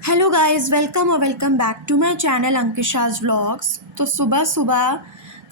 Hello guys, welcome और welcome back to my channel Ankisha's vlogs. तो सुबह सुबह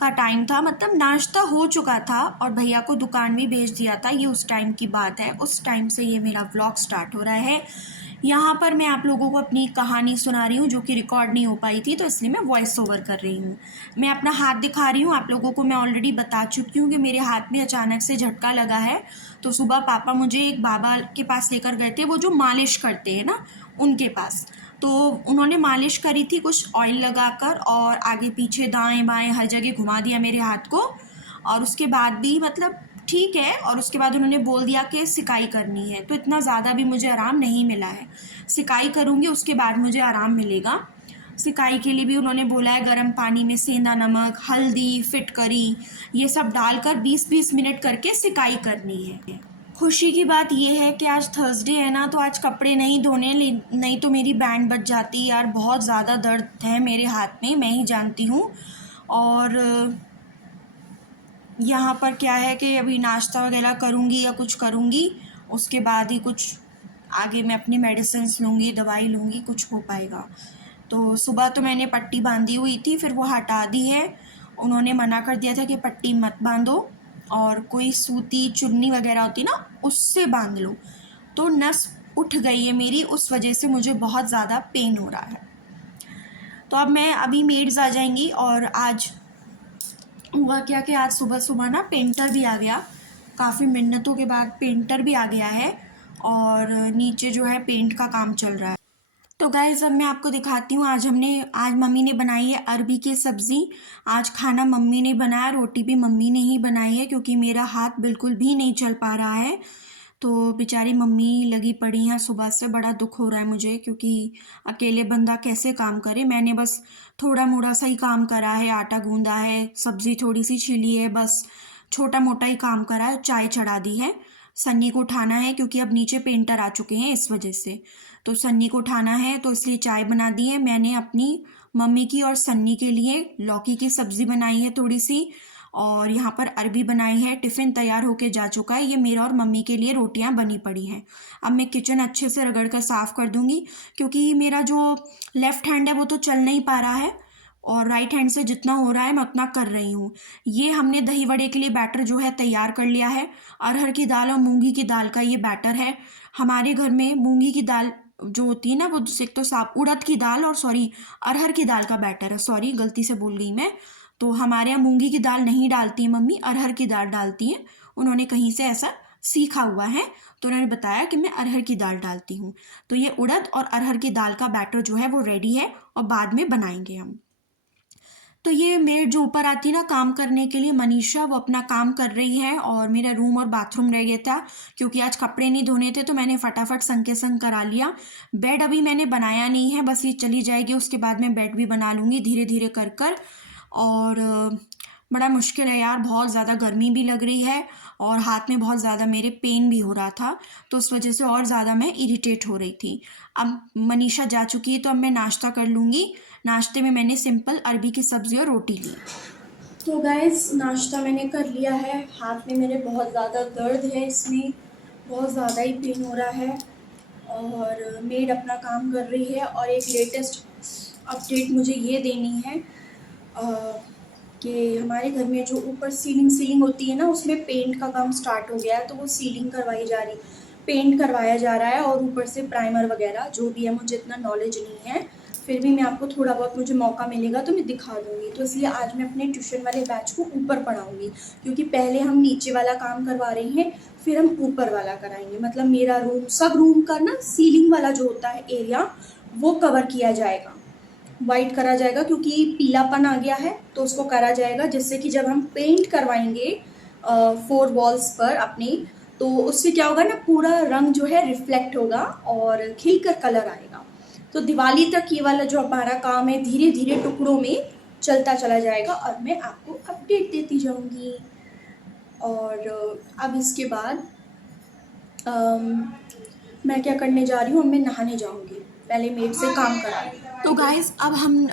का टाइम था, मतलब नाश्ता हो चुका था और भैया को दुकान भी भेज दिया था। ये उस टाइम की बात है, उस टाइम से ये मेरा व्लॉग स्टार्ट हो रहा है। यहाँ पर मैं आप लोगों को अपनी कहानी सुना रही हूँ जो कि रिकॉर्ड नहीं हो पाई थी, तो इसलिए मैं वॉइस ओवर कर रही हूँ। मैं अपना हाथ दिखा रही हूँ आप लोगों को। मैं ऑलरेडी बता चुकी हूँ कि मेरे हाथ में अचानक से झटका लगा है। तो सुबह पापा मुझे एक बाबा के पास लेकर गए थे, वो जो मालिश करते हैं ना, उनके पास। तो उन्होंने मालिश करी थी कुछ ऑयल लगाकर, और आगे पीछे दाएं बाएं हर जगह घुमा दिया मेरे हाथ को। और उसके बाद भी मतलब ठीक है, और उसके बाद उन्होंने बोल दिया कि सिकाई करनी है। तो इतना ज़्यादा भी मुझे आराम नहीं मिला है। सिकाई करूँगी उसके बाद मुझे आराम मिलेगा। सिकाई के लिए भी उन्होंने बोला है गर्म पानी में सेंधा नमक, हल्दी, फिटकरी, ये सब डालकर 20-20 मिनट करके सिकाई करनी है। खुशी की बात यह है कि आज थर्सडे है ना, तो आज कपड़े नहीं धोने, नहीं तो मेरी बैंड बज जाती यार। बहुत ज़्यादा दर्द है मेरे हाथ में, मैं ही जानती हूँ। और यहाँ पर क्या है कि अभी नाश्ता वगैरह करूँगी या कुछ करूँगी, उसके बाद ही कुछ आगे मैं अपनी मेडिसिन्स लूँगी, दवाई लूँगी, कुछ हो पाएगा। तो सुबह तो मैंने पट्टी बांधी हुई थी, फिर वो हटा दी है। उन्होंने मना कर दिया था कि पट्टी मत बांधो, और कोई सूती चुन्नी वगैरह होती ना, उससे बांध लो। तो नस उठ गई है मेरी, उस वजह से मुझे बहुत ज़्यादा पेन हो रहा है। तो अब मैं अभी मेड्स आ जाएंगी, और आज हुआ क्या कि आज सुबह सुबह ना पेंटर भी आ गया। काफ़ी मिन्नतों के बाद पेंटर भी आ गया है, और नीचे जो है पेंट का काम चल रहा है। तो गाइज़ अब मैं आपको दिखाती हूँ। आज मम्मी ने बनाई है अरबी की सब्ज़ी। आज खाना मम्मी ने बनाया, रोटी भी मम्मी ने ही बनाई है, क्योंकि मेरा हाथ बिल्कुल भी नहीं चल पा रहा है। तो बेचारी मम्मी लगी पड़ी हैं सुबह से। बड़ा दुख हो रहा है मुझे, क्योंकि अकेले बंदा कैसे काम करे। मैंने बस थोड़ा मोड़ा सा ही काम करा है, आटा गूंदा है, सब्ज़ी थोड़ी सी छिली है, बस छोटा मोटा ही काम करा है। चाय चढ़ा दी है। सन्नी को उठाना है, क्योंकि अब नीचे पेंटर आ चुके हैं इस वजह से। तो सन्नी को उठाना है, तो इसलिए चाय बना दी है मैंने अपनी मम्मी की और सन्नी के लिए। लौकी की सब्ज़ी बनाई है थोड़ी सी, और यहाँ पर अरबी बनाई है। टिफ़िन तैयार होके जा चुका है। ये मेरा और मम्मी के लिए रोटियाँ बनी पड़ी हैं। अब मैं किचन अच्छे से रगड़ कर साफ़ कर दूँगी, क्योंकि मेरा जो लेफ़्ट हैंड है वो तो चल नहीं पा रहा है, और राइट हैंड से जितना हो रहा है मैं उतना कर रही हूँ। ये हमने दही वड़े के लिए बैटर जो है तैयार कर लिया है। अरहर की दाल और मूंगी की दाल का ये बैटर है। हमारे घर में मूंगी की दाल जो होती है ना, वो एक तो साफ उड़द की दाल, और सॉरी अरहर की दाल का बैटर है। सॉरी, गलती से भूल गई मैं। तो हमारे यहाँ मूंगी की दाल नहीं डालती है मम्मी, अरहर की दाल डालती हैं। उन्होंने कहीं से ऐसा सीखा हुआ है, तो उन्होंने बताया कि मैं अरहर की दाल डालती हूँ। तो ये उड़द और अरहर की दाल का बैटर जो है वो रेडी है, और बाद में बनाएंगे हम। तो ये मेड जो ऊपर आती है ना काम करने के लिए, मनीषा, वो अपना काम कर रही है, और मेरा रूम और बाथरूम रह गया था, क्योंकि आज कपड़े नहीं धोने थे, तो मैंने फटाफट संग के संग करा लिया। बेड अभी मैंने बनाया नहीं है, बस ये चली जाएगी, उसके बाद मैं बेड भी बना लूँगी धीरे धीरे कर कर। और बड़ा मुश्किल है यार, बहुत ज़्यादा गर्मी भी लग रही है, और हाथ में बहुत ज़्यादा मेरे पेन भी हो रहा था, तो उस वजह से और ज़्यादा मैं इरिटेट हो रही थी। अब मनीषा जा चुकी है, तो अब मैं नाश्ता कर लूँगी। नाश्ते में मैंने सिंपल अरबी की सब्ज़ी और रोटी ली। तो गाइस नाश्ता मैंने कर लिया है। हाथ में मेरे बहुत ज़्यादा दर्द है, इसमें बहुत ज़्यादा ही पेन हो रहा है, और मेड अपना काम कर रही है। और एक लेटेस्ट अपडेट मुझे ये देनी है कि हमारे घर में जो ऊपर सीलिंग होती है ना, उसमें पेंट का काम स्टार्ट हो गया है। तो वो सीलिंग करवाई जा रही, पेंट करवाया जा रहा है, और ऊपर से प्राइमर वगैरह जो भी है, मुझे इतना नॉलेज नहीं है। फिर भी मैं आपको थोड़ा बहुत, मुझे मौका मिलेगा तो मैं दिखा दूँगी। तो इसलिए आज मैं अपने ट्यूशन वाले बैच को ऊपर पढ़ाऊँगी, क्योंकि पहले हम नीचे वाला काम करवा रहे हैं, फिर हम ऊपर वाला कराएंगे। मतलब मेरा रूम, सब रूम का ना सीलिंग वाला जो होता है एरिया, वो कवर किया जाएगा, वाइट करा जाएगा, क्योंकि पीलापन आ गया है, तो उसको करा जाएगा, जिससे कि जब हम पेंट करवाएंगे 4 वॉल्स पर अपनी, तो उससे क्या होगा ना, पूरा रंग जो है रिफ्लेक्ट होगा और खिलकर कलर आएगा। तो दिवाली तक ये वाला जो हमारा काम है धीरे धीरे टुकड़ों में चलता चला जाएगा, और मैं आपको अपडेट देती जाऊंगी। और अब इसके बाद मैं क्या करने जा रही हूँ, मैं नहाने जाऊंगी, पहले मेड से काम करा। तो गाइस अब हम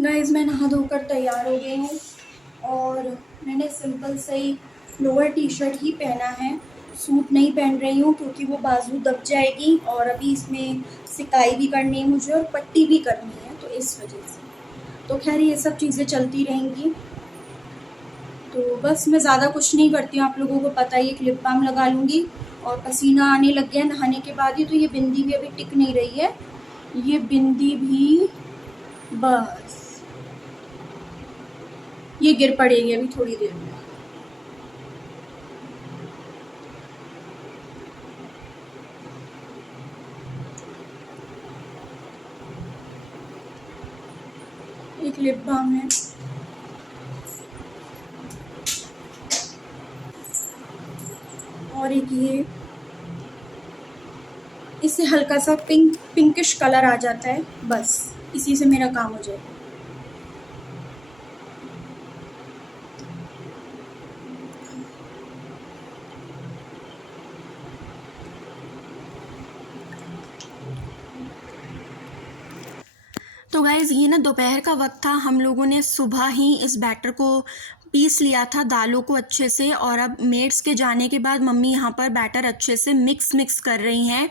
गाइस मैं नहा धोकर तैयार हो गई हूँ, और मैंने सिंपल से ही लोअर टी शर्ट ही पहना है। सूट नहीं पहन रही हूँ क्योंकि वो बाजू दब जाएगी और अभी इसमें सिकाई भी करनी है मुझे और पट्टी भी करनी है, तो इस वजह से। तो खैर ये सब चीज़ें चलती रहेंगी। तो बस मैं ज़्यादा कुछ नहीं करती हूँ, आप लोगों को पता ही है। एक लिप बाम लगा लूँगी और पसीना आने लग गया नहाने के बाद ही। तो ये बिंदी भी अभी टिक नहीं रही है, ये बिंदी भी बस ये गिर पड़ेगी अभी थोड़ी देर में। एक लिप बाम है और एक ये, इससे हल्का सा पिंकिश कलर आ जाता है, बस इसी से मेरा काम हो जाएगा। तो गाइज़ ये ना दोपहर का वक्त था, हम लोगों ने सुबह ही इस बैटर को पीस लिया था, दालों को अच्छे से। और अब मेड्स के जाने के बाद मम्मी यहाँ पर बैटर अच्छे से मिक्स कर रही हैं।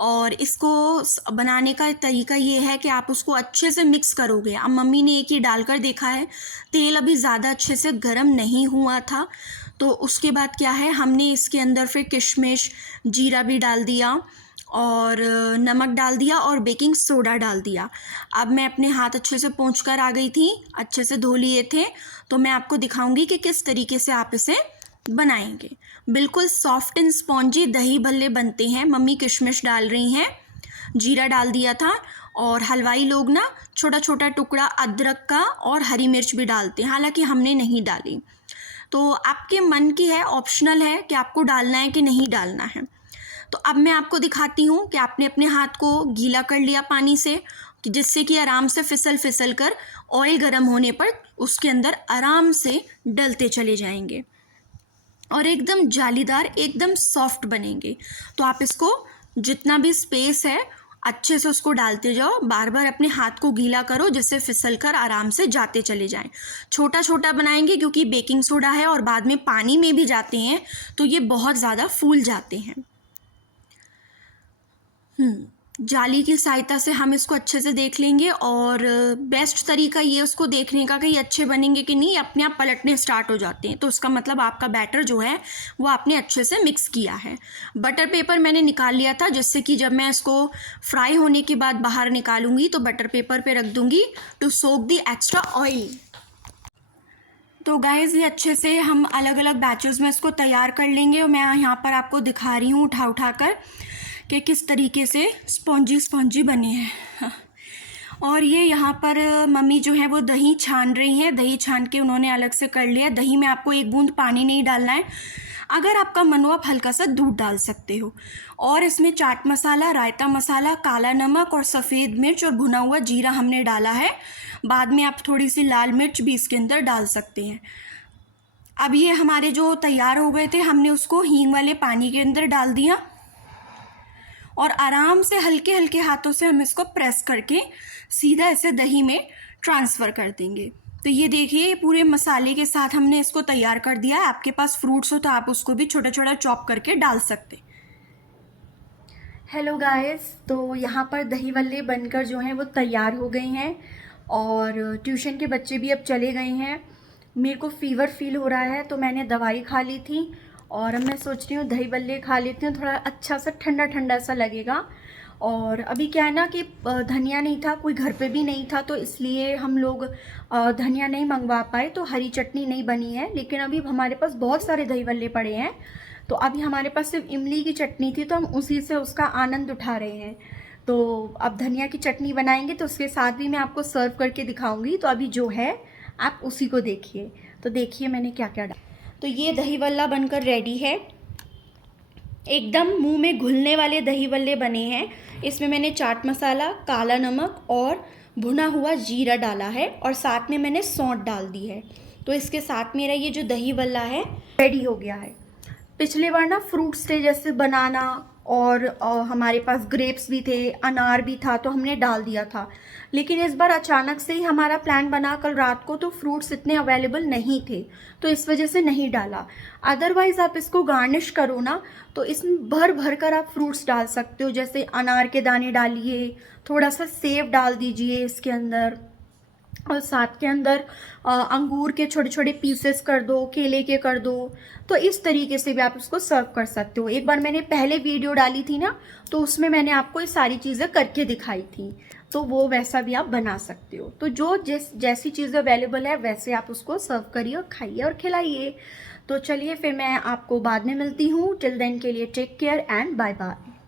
और इसको बनाने का तरीका ये है कि आप उसको अच्छे से मिक्स करोगे। अब मम्मी ने एक ही डालकर देखा है, तेल अभी ज़्यादा अच्छे से गर्म नहीं हुआ था। तो उसके बाद क्या है, हमने इसके अंदर फिर किशमिश, जीरा भी डाल दिया और नमक डाल दिया और बेकिंग सोडा डाल दिया। अब मैं अपने हाथ अच्छे से पोंछ कर आ गई थी, अच्छे से धो लिए थे। तो मैं आपको दिखाऊंगी कि किस तरीके से आप इसे बनाएंगे। बिल्कुल सॉफ्ट एंड स्पॉन्जी दही भल्ले बनते हैं। मम्मी किशमिश डाल रही हैं, जीरा डाल दिया था। और हलवाई लोग ना छोटा छोटा टुकड़ा अदरक का और हरी मिर्च भी डालते हैं, हालांकि हमने नहीं डाली। तो आपके मन की है, ऑप्शनल है कि आपको डालना है कि नहीं डालना है। तो अब मैं आपको दिखाती हूँ कि आपने अपने हाथ को गीला कर लिया पानी से, जिससे कि आराम से फिसल कर ऑयल गर्म होने पर उसके अंदर आराम से डलते चले जाएंगे और एकदम जालीदार, एकदम सॉफ्ट बनेंगे। तो आप इसको जितना भी स्पेस है अच्छे से उसको डालते जाओ, बार बार अपने हाथ को गीला करो जिससे फिसल कर आराम से जाते चले जाएं। छोटा छोटा बनाएंगे क्योंकि बेकिंग सोडा है और बाद में पानी में भी जाते हैं तो ये बहुत ज़्यादा फूल जाते हैं। जाली की सहायता से हम इसको अच्छे से देख लेंगे। और बेस्ट तरीका ये उसको देखने का कि ये अच्छे बनेंगे कि नहीं, अपने आप पलटने स्टार्ट हो जाते हैं, तो उसका मतलब आपका बैटर जो है वो आपने अच्छे से मिक्स किया है। बटर पेपर मैंने निकाल लिया था, जिससे कि जब मैं इसको फ्राई होने के बाद बाहर निकालूंगी तो बटर पेपर पे रख दूंगी to soak the extra oil. तो गाइज़ ये अच्छे से हम अलग अलग बैचेस में इसको तैयार कर लेंगे और मैं यहाँ पर आपको दिखा रही हूँ उठा कर कि किस तरीके से स्पॉन्जी बने हैं। और ये यहाँ पर मम्मी जो है वो दही छान रही हैं, दही छान के उन्होंने अलग से कर लिया। दही में आपको एक बूंद पानी नहीं डालना है, अगर आपका मन हो आप हल्का सा दूध डाल सकते हो। और इसमें चाट मसाला, रायता मसाला, काला नमक और सफ़ेद मिर्च और भुना हुआ जीरा हमने डाला है। बाद में आप थोड़ी सी लाल मिर्च भी इसके अंदर डाल सकते हैं। अब ये हमारे जो तैयार हो गए थे, हमने उसको हींग वाले पानी के अंदर डाल दिया और आराम से हल्के हल्के हाथों से हम इसको प्रेस करके सीधा ऐसे दही में ट्रांसफ़र कर देंगे। तो ये देखिए पूरे मसाले के साथ हमने इसको तैयार कर दिया है। आपके पास फ्रूट्स हो तो आप उसको भी छोटा छोटा चॉप करके डाल सकते। हेलो गाइस, तो यहाँ पर दही वल्ले बनकर जो हैं वो तैयार हो गए हैं और ट्यूशन के बच्चे भी अब चले गए हैं। मेरे को फ़ीवर फील हो रहा है तो मैंने दवाई खा ली थी और अब मैं सोच रही हूँ दही बल्ले खा लेती हूँ, थोड़ा अच्छा सा ठंडा ठंडा सा लगेगा। और अभी क्या है ना कि धनिया नहीं था, कोई घर पे भी नहीं था, तो इसलिए हम लोग धनिया नहीं मंगवा पाए, तो हरी चटनी नहीं बनी है। लेकिन अभी हमारे पास बहुत सारे दही बल्ले पड़े हैं, तो अभी हमारे पास सिर्फ इमली की चटनी थी तो हम उसी से उसका आनंद उठा रहे हैं। तो अब धनिया की चटनी बनाएंगे तो उसके साथ भी मैं आपको सर्व करके दिखाऊंगी। तो अभी जो है आप उसी को देखिए। तो देखिए मैंने क्या क्या डाला। तो ये दही वल्ला बनकर रेडी है, एकदम मुंह में घुलने वाले दही वल्ले बने हैं। इसमें मैंने चाट मसाला, काला नमक और भुना हुआ जीरा डाला है और साथ में मैंने सौंठ डाल दी है। तो इसके साथ मेरा ये जो दही वल्ला है रेडी हो गया है। पिछले बार ना फ्रूट्स थे, जैसे बनाना, और हमारे पास ग्रेप्स भी थे, अनार भी था, तो हमने डाल दिया था। लेकिन इस बार अचानक से ही हमारा प्लान बना कल रात को, तो फ्रूट्स इतने अवेलेबल नहीं थे, तो इस वजह से नहीं डाला। अदरवाइज़ आप इसको गार्निश करो ना, तो इसमें भर भर कर आप फ्रूट्स डाल सकते हो। जैसे अनार के दाने डालिए, थोड़ा सा सेब डाल दीजिए इसके अंदर, और साथ के अंदर अंगूर के छोटे छोटे पीसेस कर दो, केले के कर दो। तो इस तरीके से भी आप इसको सर्व कर सकते हो। एक बार मैंने पहले वीडियो डाली थी ना, तो उसमें मैंने आपको ये सारी चीज़ें करके दिखाई थी, तो वो वैसा भी आप बना सकते हो। तो जो जैसी चीज़ें अवेलेबल है वैसे आप उसको सर्व करिए और खाइए और खिलाइए। तो चलिए फिर मैं आपको बाद में मिलती हूँ। टिल देन के लिए take care and bye bye.